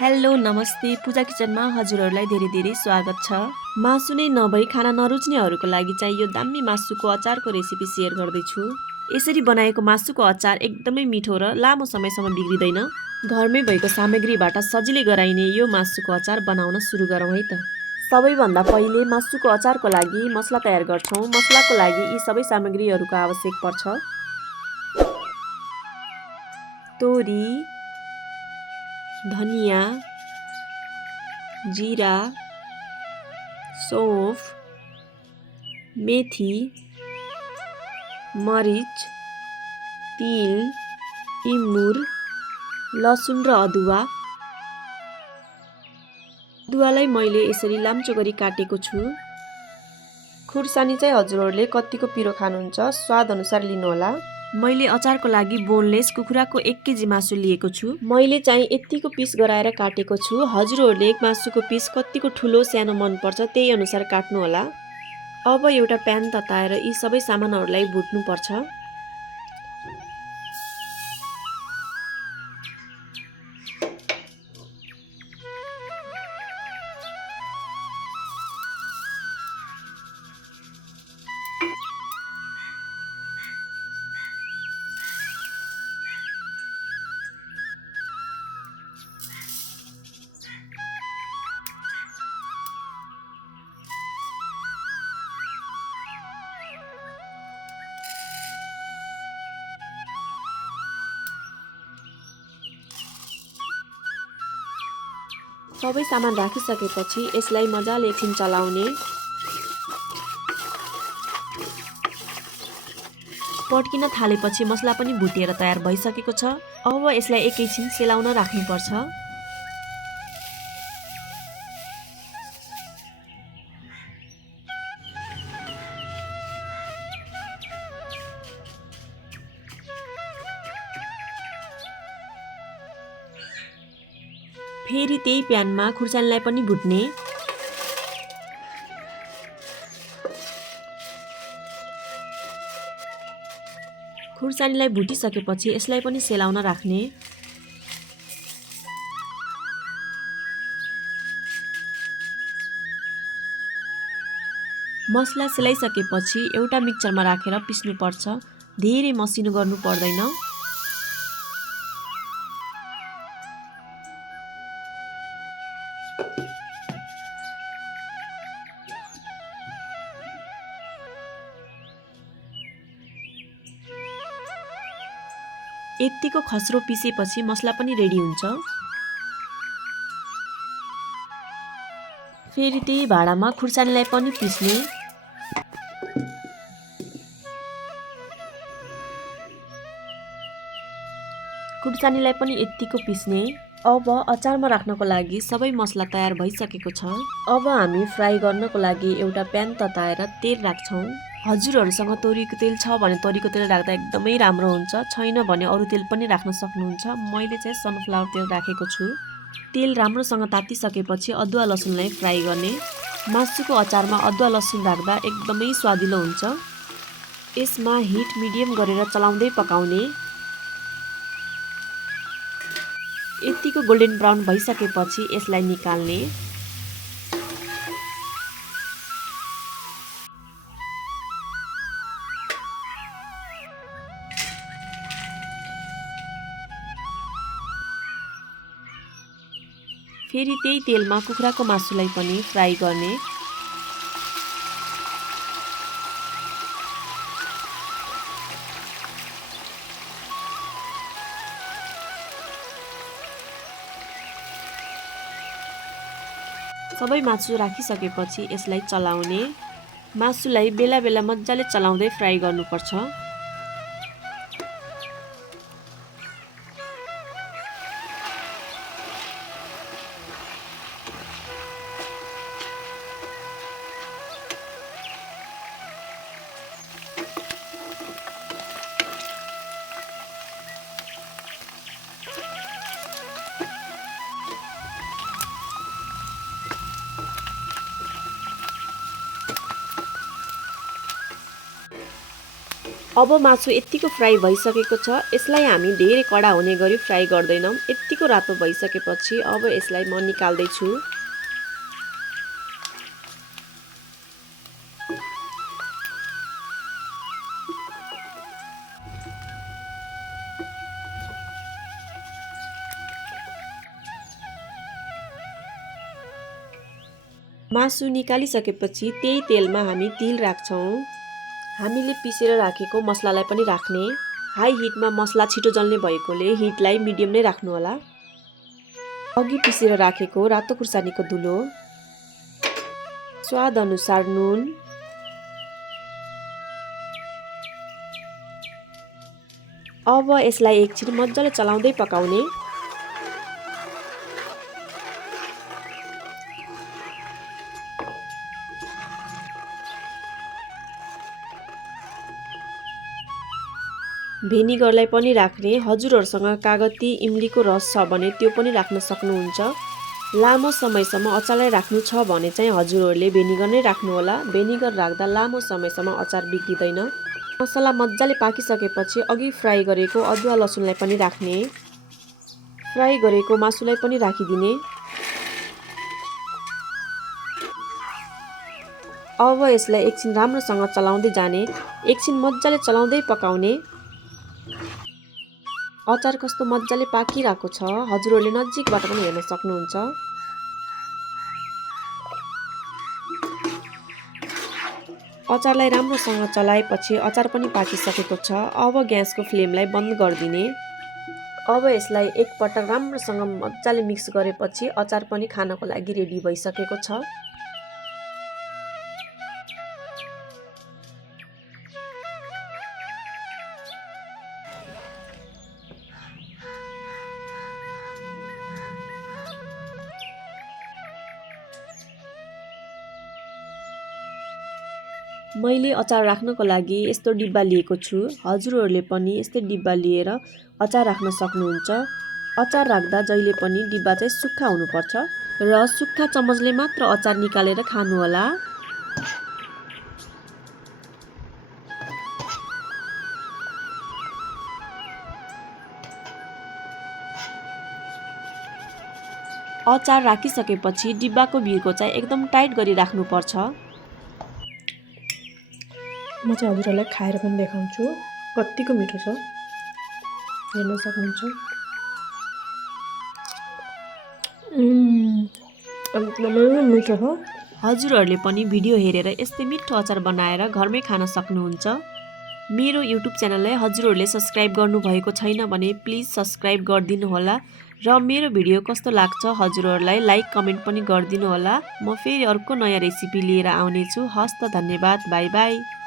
Hello नमस्ते पूजा किचनमा हजुरहरूलाई धेरै धेरै स्वागत छ। मासु नै नभई खाना नरुच्नेहरूको लागि चाहिँ यो दामी मासुको अचारको रेसिपी सेयर गर्दैछु। यसरी बनाएको मासुको अचार एकदमै मिठो र लामो समयसम्म बिग्रिँदैन। घरमै भएको सामग्रीबाट सजिलै गराइने यो मासुको अचार बनाउन सुरु गरौँ है त। सबैभन्दा पहिले मासुको अचारको लागि मसला तयार गर्छौँ। मसलाको लागि यी सबै सामग्रीहरूको आवश्यक पर्छ। तोरी, धनिया, जीरा, सौंफ, मेथी, मरिच, तिल, इमुर, लसुन र अदुवा। अदुवालाई मैले यसरी लाम्चो गरी काटेको छु। खुर्सानी चाहिँ हजुरहरूले कतिको पिरो खानुहुन्छ स्वाद अनुसार लिनुहोला। मैले अचारको लागि बोनलेस कुखुराको 1 केजी मासु लिएको छु। मैले चाहिँ यतिको पिस गराएर काटेको छु। हजुरहरूले मासुको पिस कतिको ठुलो सानो मनपर्छ त्यही अनुसार काट्नु होला। अब एउटा प्यान तताएर यी सबै सामानहरूलाई भुट्नुपर्छ। सबै सामान राखिसकेपछि यसलाई मजाले एकछिन चलाउने। पड्किन थालेपछि मसला पनि भुटेर तयार भइसकेको छ। अब यसलाई एकैछिन सेलाउन राख्नुपर्छ। फेरि त्यही प्यानमा खुर्सानीलाई पनि भुट्ने। खुर्सानीलाई भुटिसकेपछि यसलाई पनि सेलाउन राख्ने। मसला सेलाइसकेपछि एउटा मिक्सरमा राखेर पिस्नुपर्छ। धेरै मसिनो गर्नु पर्दैन। यतिको खस्रो पिसेपछि मसला पनि रेडी हुन्छ। फेरि त्यही भाँडामा खुर्सानीलाई पनि पिस्ने। खुर्सानीलाई पनि यतिको पिस्ने। अब अचारमा राख्नको लागि सबै मसला तयार भइसकेको छ। अब हामी फ्राई गर्नको लागि एउटा प्यान तताएर तेल राख्छौँ। हजुरहरूसँग तोरीको तेल छ भने तोरीको तेल राख्दा एकदमै राम्रो हुन्छ। छैन भने अरू तेल पनि राख्न सक्नुहुन्छ। मैले चाहिँ सनफ्लावर तेल राखेको छु। तेल राम्रोसँग तातिसकेपछि अदुवा लसुनलाई फ्राई गर्ने। मासुको अचारमा अदुवा लसुन राख्दा एकदमै स्वादिलो हुन्छ। यसमा हिट मिडियम गरेर चलाउँदै पकाउने। यतिको गोल्डन ब्राउन भइसकेपछि यसलाई निकाल्ने। फेरि त्यही तेलमा कुखुराको मासुलाई पनि फ्राई गर्ने। सबै मासु राखिसकेपछि यसलाई चलाउने। मासुलाई बेला बेला मजाले चलाउँदै फ्राई गर्नुपर्छ। अब मासु यत्तिको फ्राई भइसकेको छ। यसलाई हामी धेरै कडा हुने गरी फ्राई गर्दैनौँ। यत्तिको रातो भइसकेपछि अब यसलाई म निकाल्दैछु। मासु निकालिसकेपछि त्यही तेलमा हामी तिल राख्छौँ। हामीले पिसेर राखेको मसलालाई पनि राख्ने। हाई हिटमा मसला छिटो जल्ने भएकोले हिटलाई मिडियम नै राख्नुहोला। अघि पिसेर राखेको रातो खुर्सानीको धुलो, स्वाद अनुसार नुन, अब यसलाई एकछिन मजाले चलाउँदै पकाउने। भेनिगरलाई पनि राख्ने। हजुरहरूसँग कागती इमलीको रस छ भने त्यो पनि राख्न सक्नुहुन्छ। लामो समयसम्म अचारलाई राख्नु छ भने चाहिँ हजुरहरूले भेनिगर नै राख्नुहोला। भेनिगर राख्दा लामो समयसम्म अचार बिग्रिँदैन। मसला मजाले पाकिसकेपछि अघि फ्राई गरेको अदुवा लसुनलाई पनि राख्ने। फ्राई गरेको मासुलाई पनि राखिदिने। अब यसलाई एकछिन राम्रोसँग चलाउँदै जाने। एकछिन मजाले चलाउँदै पकाउने। अचार कस्तो मजाले पाकिरहेको छ। हजुरहरूले नजिकबाट पनि हेर्न सक्नुहुन्छ। अचारलाई राम्रोसँग चलाएपछि अचार पनि पाकिसकेको छ। अब ग्यासको फ्लेमलाई बन्द गरिदिने। अब यसलाई एकपटक राम्रोसँग मजाले मिक्स गरेपछि अचार पनि खानको लागि रेडी भइसकेको छ। मैले अचार राख्नको लागि यस्तो डिब्बा लिएको छु। हजुरहरूले पनि यस्तै डिब्बा लिएर अचार राख्न सक्नुहुन्छ। अचार राख्दा जहिले पनि डिब्बा चाहिँ सुक्खा हुनुपर्छ र सुक्खा चम्मचले मात्र अचार निकालेर खानुहोला। अचार राखिसकेपछि डिब्बाको भिरको चाहिँ एकदम टाइट गरी राख्नुपर्छ। म चाहिँ हजुरहरूलाई खाएर पनि देखाउँछु कतिको मिठो छ, हेर्न सक्नुहुन्छ। एकदमै मिठो हो। हजुरहरूले पनि भिडियो हेरेर यस्तै मिठो अचार बनाएर घरमै खान सक्नुहुन्छ। मेरो युट्युब च्यानललाई हजुरहरूले सब्सक्राइब गर्नुभएको छैन भने प्लिज सब्सक्राइब गरिदिनु होला र मेरो भिडियो कस्तो लाग्छ हजुरहरूलाई लाइक कमेन्ट पनि गरिदिनु होला। म फेरि अर्को नयाँ रेसिपी लिएर आउनेछु। हस्त धन्यवाद। By by.